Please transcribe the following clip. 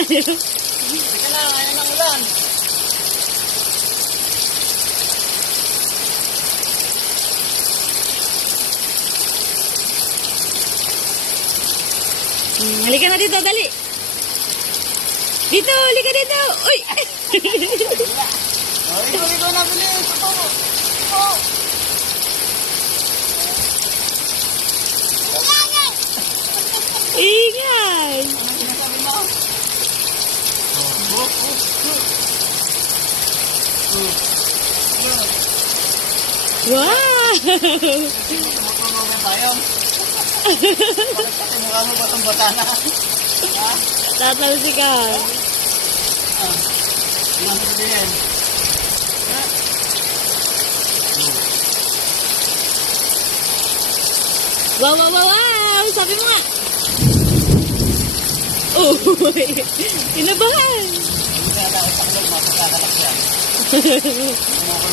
Teka lang, ayaw ng ulan. Halika na dito, dali. Dito, halika dito. Uy! Oh, ito na bilis. Oh. Ingay! Ano sinasabi mo? Wow! Tumutulong na tayo. Bakit kasi mukha mo batang-bata na? Ha? Tatalsikan. Ano sabihin? Wow, wow, wow, wow! Sabi mo nga. Oh, kinabahan. Hindi na ako pakilang mapagkakalak yan. Ano ko